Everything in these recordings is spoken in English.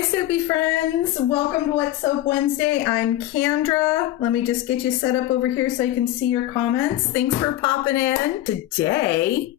Hi Soapy friends, welcome to What Soap Wednesday. I'm Kendra. Let me just get you set up over here so I can see your comments. Thanks for popping in. Today,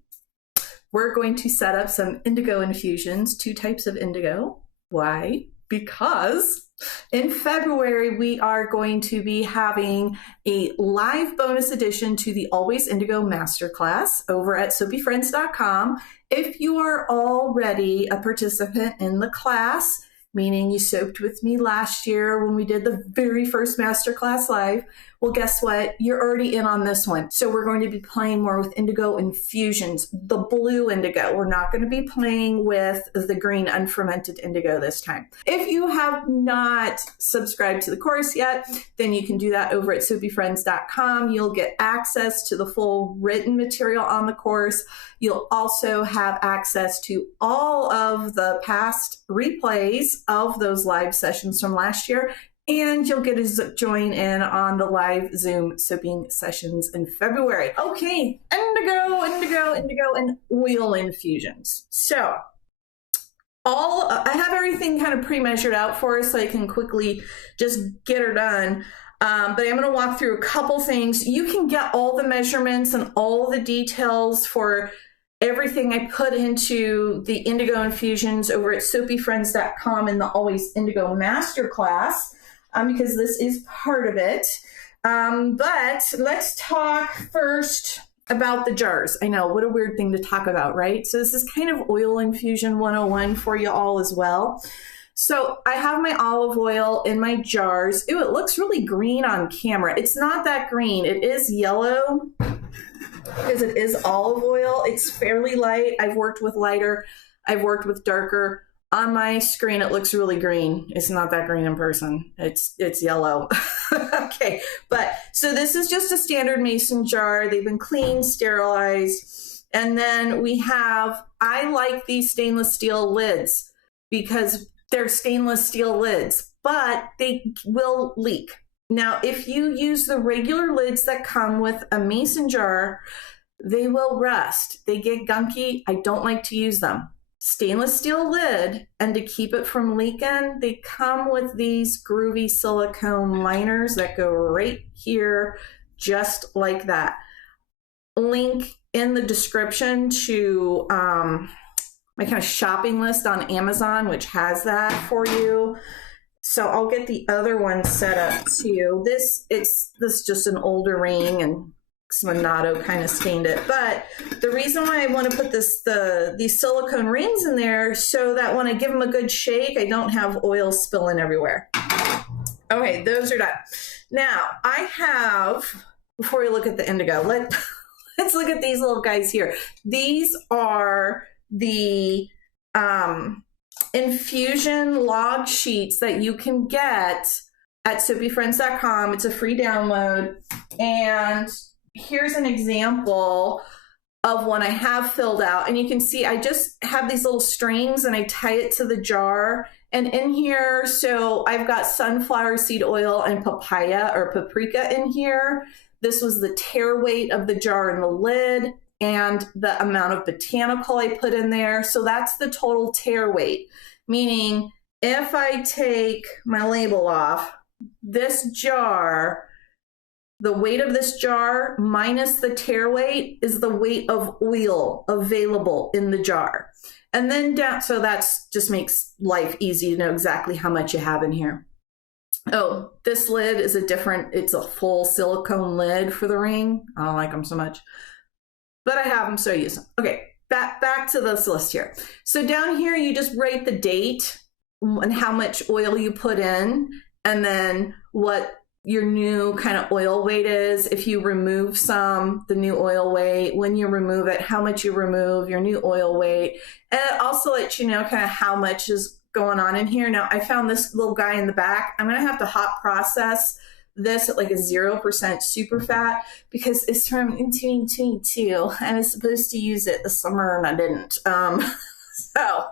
we're going to set up some indigo infusions, 2 types of indigo. Why? Because in February, we are going to be having a live bonus edition to the Always Indigo Masterclass over at soapyfriends.com. If you are already a participant in the class, meaning you soaped with me last year when we did the very first masterclass live, well, guess what? You're already in on this one. So we're going to be playing more with indigo infusions, the blue indigo. We're not going to be playing with the green unfermented indigo this time. If you have not subscribed to the course yet, then you can do that over at soapyfriends.com. You'll get access to the full written material on the course. You'll also have access to all of the past replays of those live sessions from last year. And you'll get to join in on the live Zoom soaping sessions in February. Okay, indigo, and oil infusions. So, I have everything kind of pre-measured out for us so I can quickly just get her done. But I'm going to walk through a couple things. You can get all the measurements and all the details for everything I put into the indigo infusions over at soapyfriends.com in the Always Indigo Masterclass. Because this is part of it. But let's talk first about the jars. I know, what a weird thing to talk about, right? So this is kind of oil infusion 101 for you all as well. So I have my olive oil in my jars. Ew, it looks really green on camera. It's not that green. It is yellow because it is olive oil. It's fairly light. I've worked with lighter. I've worked with darker. On my screen, it looks really green. It's not that green in person. It's yellow. Okay, but so this is just a standard mason jar. They've been cleaned, sterilized. And then we have, I like these stainless steel lids because they're stainless steel lids, but they will leak. Now, if you use the regular lids that come with a mason jar, they will rust. They get gunky. I don't like to use them. Stainless steel lid, and to keep it from leaking, they come with these groovy silicone liners that go right here, just like that. Link in the description to my kind of shopping list on Amazon, which has that for you. So I'll get the other one set up too. This is just an older ring, and Monado kind of stained it, but the reason why I want to put these silicone rings in there so that when I give them a good shake, I don't have oil spilling everywhere. Okay, those are done. Now I have, before we look at the indigo, let's look at these little guys here. These are the infusion log sheets that you can get at soapyfriends.com. It's a free download, and here's an example of one I have filled out, and you can see I just have these little strings and I tie it to the jar. And in here, so I've got sunflower seed oil and papaya or paprika in here. This was the tear weight of the jar and the lid and the amount of botanical I put in there. So that's the total tear weight, meaning if I take my label off, this jar, the weight of this jar minus the tear weight is the weight of oil available in the jar. And then down, so that's just makes life easy to know exactly how much you have in here. Oh, this lid is it's a full silicone lid for the ring. I don't like them so much, but I have them, so I use them. Okay, back to this list here. So down here, you just write the date and how much oil you put in, and then what your new kind of oil weight is. If you remove some, the new oil weight, when you remove it, how much you remove, your new oil weight. And it also lets you know kind of how much is going on in here. Now I found this little guy in the back. I'm gonna have to hot process this at like a 0% super fat because it's from 2022. I was supposed to use it this summer and I didn't. So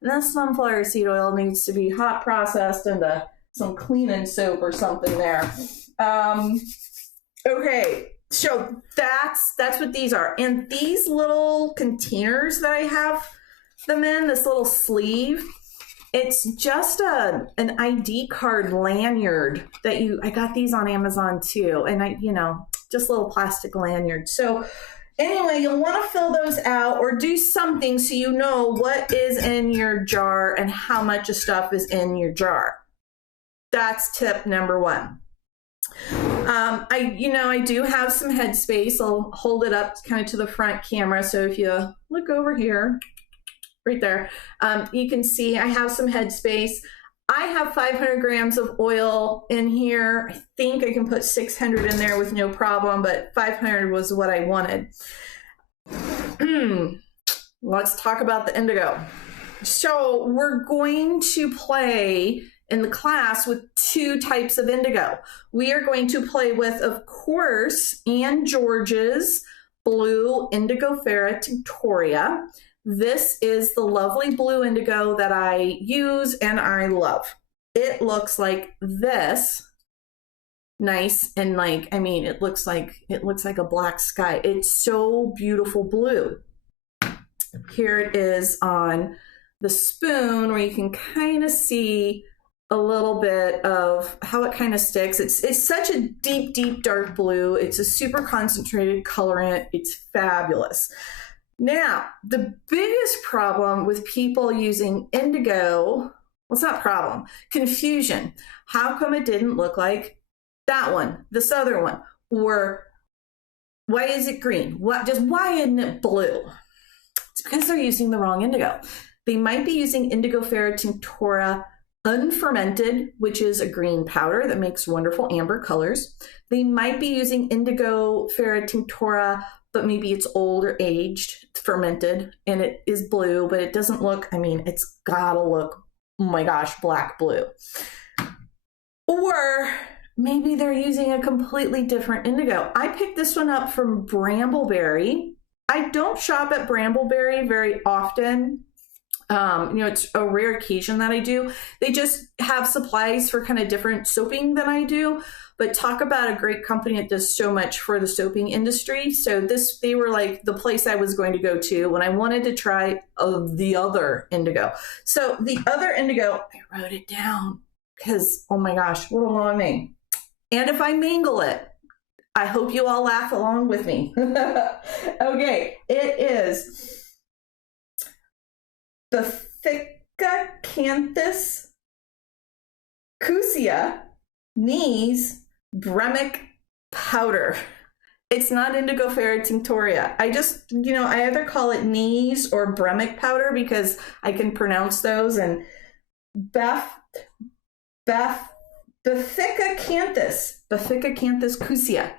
this sunflower seed oil needs to be hot processed into some cleaning soap or something there. Okay, so that's what these are. And these little containers that I have them in, this little sleeve, It's just an ID card lanyard that I got these on Amazon too. And just little plastic lanyards. So anyway, you'll want to fill those out or do something so you know what is in your jar and how much of stuff is in your jar. That's tip number one. I do have some headspace. I'll hold it up kind of to the front camera. So if you look over here, right there, you can see I have some headspace. I have 500 grams of oil in here. I think I can put 600 in there with no problem, but 500 was what I wanted. Let's talk about the indigo. So we're going to play in the class with two types of indigo. We are going to play with, of course, ANNEGEORGES blue Indigofera tinctoria. This is the lovely blue indigo that I use and I love. It looks like this. Nice and it looks like a black sky. It's so beautiful blue. Here it is on the spoon where you can kind of see a little bit of how it kind of sticks. It's such a deep, deep dark blue. It's a super concentrated colorant. It's fabulous. Now, the biggest problem with people using indigo, well, it's not problem, confusion. How come it didn't look like that one, this other one? Or why is it green? Why isn't it blue? It's because they're using the wrong indigo. They might be using Indigofera tinctoria unfermented, which is a green powder that makes wonderful amber colors. They might be using Indigofera tinctoria, but maybe it's old or aged, fermented, and it is blue, but it doesn't look, it's gotta look, oh my gosh, black blue. Or maybe they're using a completely different indigo. I picked this one up from Brambleberry. I don't shop at Brambleberry very often. It's a rare occasion that I do. They just have supplies for kind of different soaping than I do, but talk about a great company that does so much for the soaping industry. So they were like the place I was going to go to when I wanted to try the other indigo. So the other indigo, I wrote it down because, oh my gosh, what a long name. And if I mangle it, I hope you all laugh along with me. Okay, it is Bothanicals Cousia Knees Bremic Powder. It's not Indigofera tinctoria. I just, I either call it knees or Bremic powder because I can pronounce those. And Bothanicals Cousia.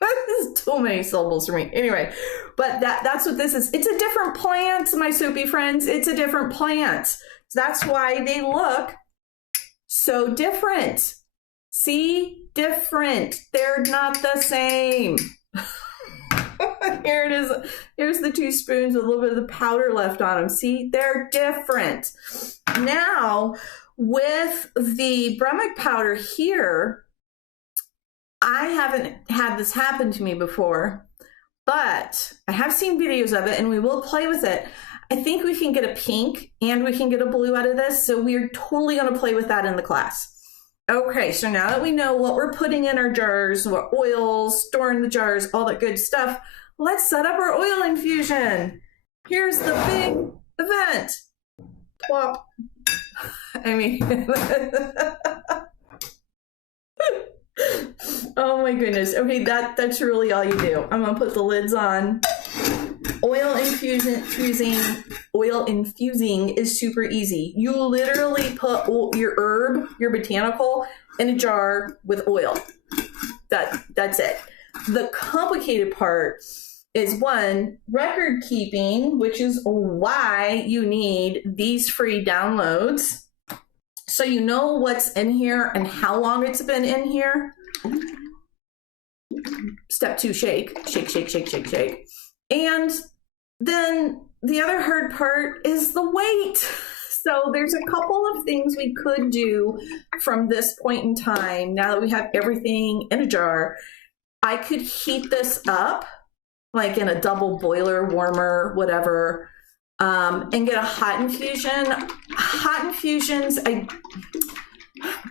This is too many syllables for me. Anyway, but that's what this is. It's a different plant, my soapy friends. It's a different plant. That's why they look so different. See? Different. They're not the same. Here it is. Here's the 2 spoons with a little bit of the powder left on them. See? They're different. Now, with the Bremic powder here, I haven't had this happen to me before, but I have seen videos of it and we will play with it. I think we can get a pink and we can get a blue out of this. So we're totally going to play with that in the class. Okay, so now that we know what we're putting in our jars, what oils, storing the jars, all that good stuff, let's set up our oil infusion. Here's the big event. Plop. Oh my goodness. Okay, that's really all you do. I'm gonna put the lids on. Oil infusing is super easy. You literally put your herb, your botanical, in a jar with oil. That's it. The complicated part is one, record keeping, which is why you need these free downloads. So you know what's in here and how long it's been in here. Step 2, shake. Shake, shake, shake, shake, shake. And then the other hard part is the weight. So there's a couple of things we could do from this point in time. Now that we have everything in a jar, I could heat this up like in a double boiler, warmer, whatever, and get a hot infusion. Hot infusions,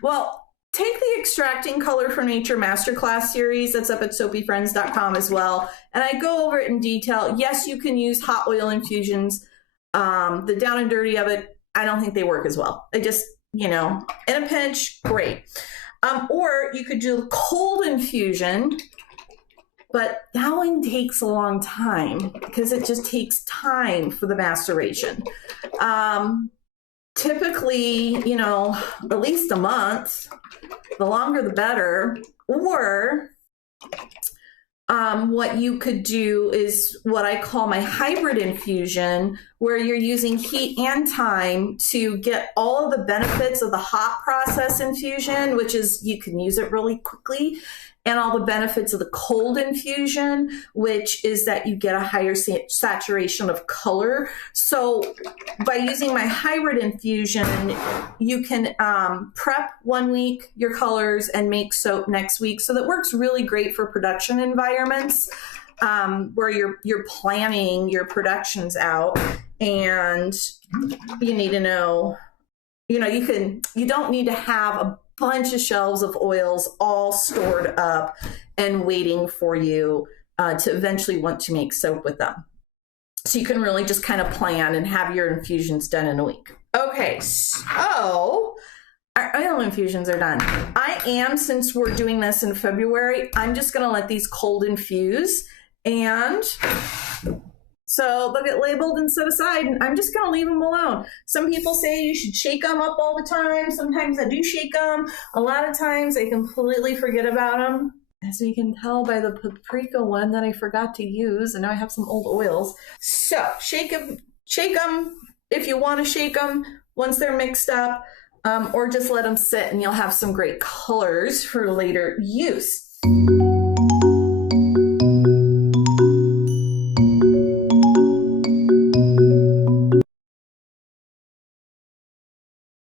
well, take the Extracting Color from Nature Masterclass series that's up at soapyfriends.com as well. And I go over it in detail. Yes, you can use hot oil infusions. The down and dirty of it, I don't think they work as well. I just, you know, in a pinch, great. Or you could do cold infusion, but that one takes a long time because it just takes time for the maceration. Typically, you know, at least a month. The longer the better. Or what you could do is what I call my hybrid infusion, where you're using heat and time to get all of the benefits of the hot process infusion, which is you can use it really quickly, and all the benefits of the cold infusion, which is that you get a higher saturation of color. So by using my hybrid infusion, you can prep 1 week your colors and make soap next week. So that works really great for production environments where you're planning your productions out, and you need to know, you know, you don't need to have a bunch of shelves of oils all stored up and waiting for you to eventually want to make soap with them. So you can really just kind of plan and have your infusions done in a week. Okay, so our oil infusions are done. Since we're doing this in February, I'm just gonna let these cold infuse, and so they'll get labeled and set aside, and I'm just gonna leave them alone. Some people say you should shake them up all the time. Sometimes I do shake them. A lot of times I completely forget about them. As you can tell by the paprika one that I forgot to use, and now I have some old oils. So shake them if you wanna shake them once they're mixed up, or just let them sit and you'll have some great colors for later use.